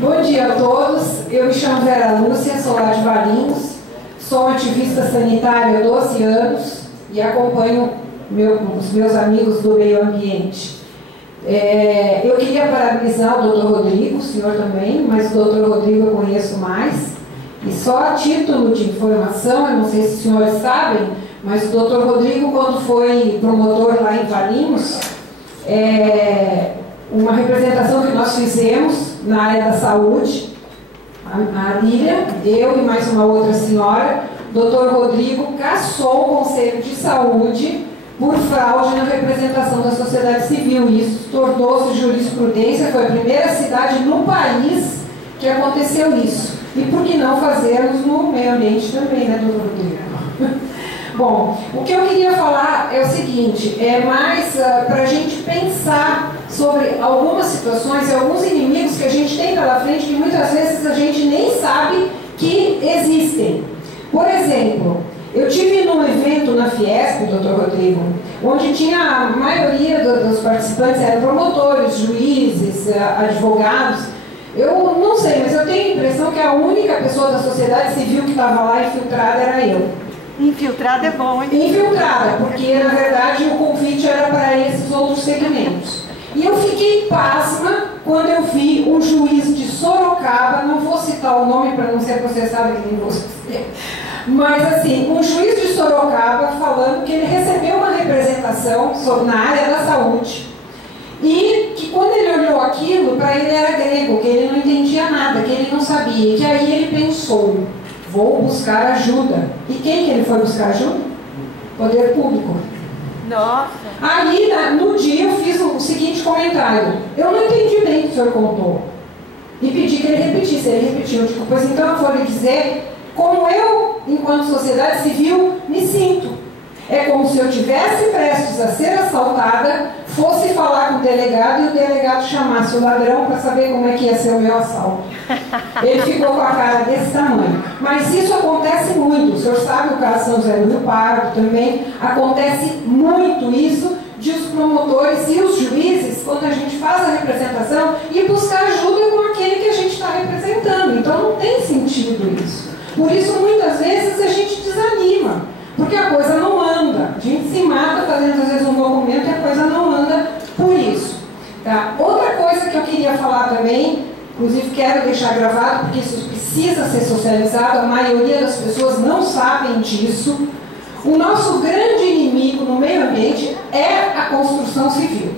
Bom dia a todos, eu me chamo Vera Lúcia, sou lá de Valinhos, sou ativista sanitária há 12 anos e acompanho os meus amigos do meio ambiente. Eu queria parabenizar o Dr. Rodrigo, o senhor também, mas o Dr. Rodrigo eu conheço mais. E só a título de informação, eu não sei se os senhores sabem, mas o Dr. Rodrigo, quando foi promotor lá em Valinhos, uma representação que nós fizemos na área da saúde, a Lília, eu e mais uma outra senhora, o Dr. Rodrigo cassou o Conselho de Saúde por fraude na representação da sociedade civil. Isso tornou-se jurisprudência, foi a primeira cidade no país que aconteceu isso. E por que não fazermos no meio ambiente também, né, doutor Rodrigo? Bom, o que eu queria falar é o seguinte, é mais para a gente pensar sobre algumas situações e alguns inimigos que a gente tem pela frente que muitas vezes a gente nem sabe que existem. Por exemplo, eu tive num evento na Fiesp, doutor Rodrigo, onde tinha a maioria dos participantes eram promotores, juízes, advogados. Eu não sei, mas eu tenho a impressão que a única pessoa da sociedade civil que estava lá infiltrada era eu. Infiltrada é bom, hein? Infiltrada, porque na verdade o convite era para esses outros segmentos. E eu fiquei pasma quando eu vi um juiz de Sorocaba, não vou citar o nome para não ser processado que nem você, mas assim, um juiz de Sorocaba falando que ele recebeu uma representação na área da saúde e que quando ele olhou aquilo, para ele era grego, que ele não entendia nada, que ele não sabia, que aí ele pensou, vou buscar ajuda. E quem que ele foi buscar ajuda? Poder público. Nossa! Aí, no dia, eu fiz o seguinte comentário. Eu não entendi bem o que o senhor contou. E pedi que ele repetisse. Ele repetiu. Tipo, pois então eu vou lhe dizer como eu, enquanto sociedade civil, me sinto. É como se eu tivesse prestes a ser assaltada, fosse falar com o delegado e o delegado chamasse o ladrão para saber como é que ia ser o meu assalto. Ele ficou com a cara desse tamanho. Mas isso acontece muito. O senhor sabe o caso São José do Rio Pardo também. Acontece muito isso de os promotores e os juízes, quando a gente faz a representação, e buscar ajuda com aquele que a gente está representando. Então não tem sentido isso. Por isso, muitas vezes, a gente desanima. Porque a coisa não anda. A gente se mata fazendo, às vezes, um documento e a coisa não anda por isso. Tá? Outra coisa que eu queria falar também, inclusive quero deixar gravado, porque isso precisa ser socializado, a maioria das pessoas não sabem disso. O nosso grande inimigo no meio ambiente é a construção civil.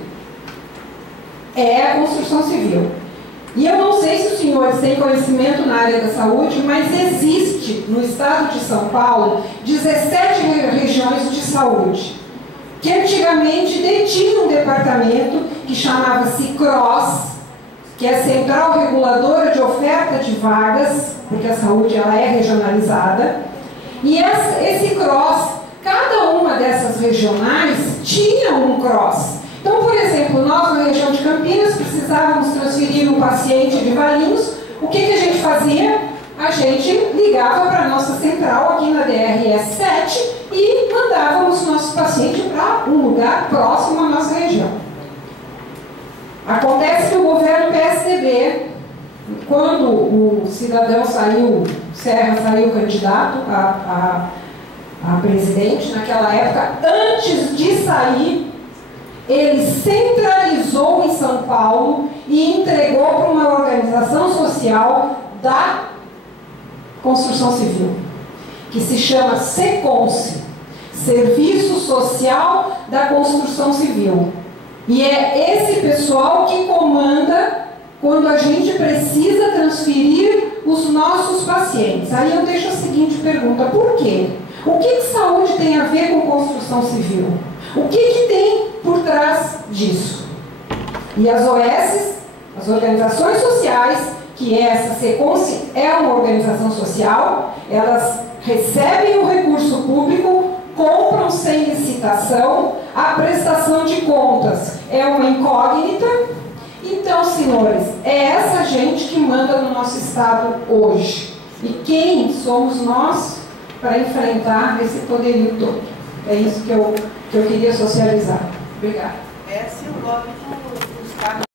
É a construção civil. E eu não sei se os senhores têm conhecimento na área da saúde, mas existe no estado de São Paulo 17 regiões de saúde, que antigamente detinham um departamento que chamava-se CROSS, que é Central Reguladora de Oferta de Vagas, porque a saúde ela é regionalizada, e esse CROSS, cada uma dessas regionais tinha um CROSS. Então, por exemplo, nós na região de Campinas precisávamos transferir um paciente de Valinhos. O que a gente fazia? A gente ligava para a nossa central aqui na DRS 7 e mandávamos o nosso paciente para um lugar próximo à nossa região. Acontece que o governo PSDB, quando o cidadão Serra saiu candidato a presidente, naquela época, antes de sair, ele centralizou em São Paulo e entregou para uma organização social da construção civil, que se chama SECONSE, Serviço Social da Construção Civil. E é esse pessoal que comanda quando a gente precisa transferir os nossos pacientes. Aí eu deixo a seguinte pergunta, por quê? O que saúde tem a ver com construção civil? O que tem por trás disso? E as OS, as organizações sociais, que essa SECONSE é uma organização social, elas recebem o recurso público, compram sem licitação, a prestação de contas é uma incógnita. Então, senhores, é essa gente que manda no nosso estado hoje. E quem somos nós para enfrentar esse poderio todo? É isso que eu queria socializar. Obrigada. Esse é o nome dos carros.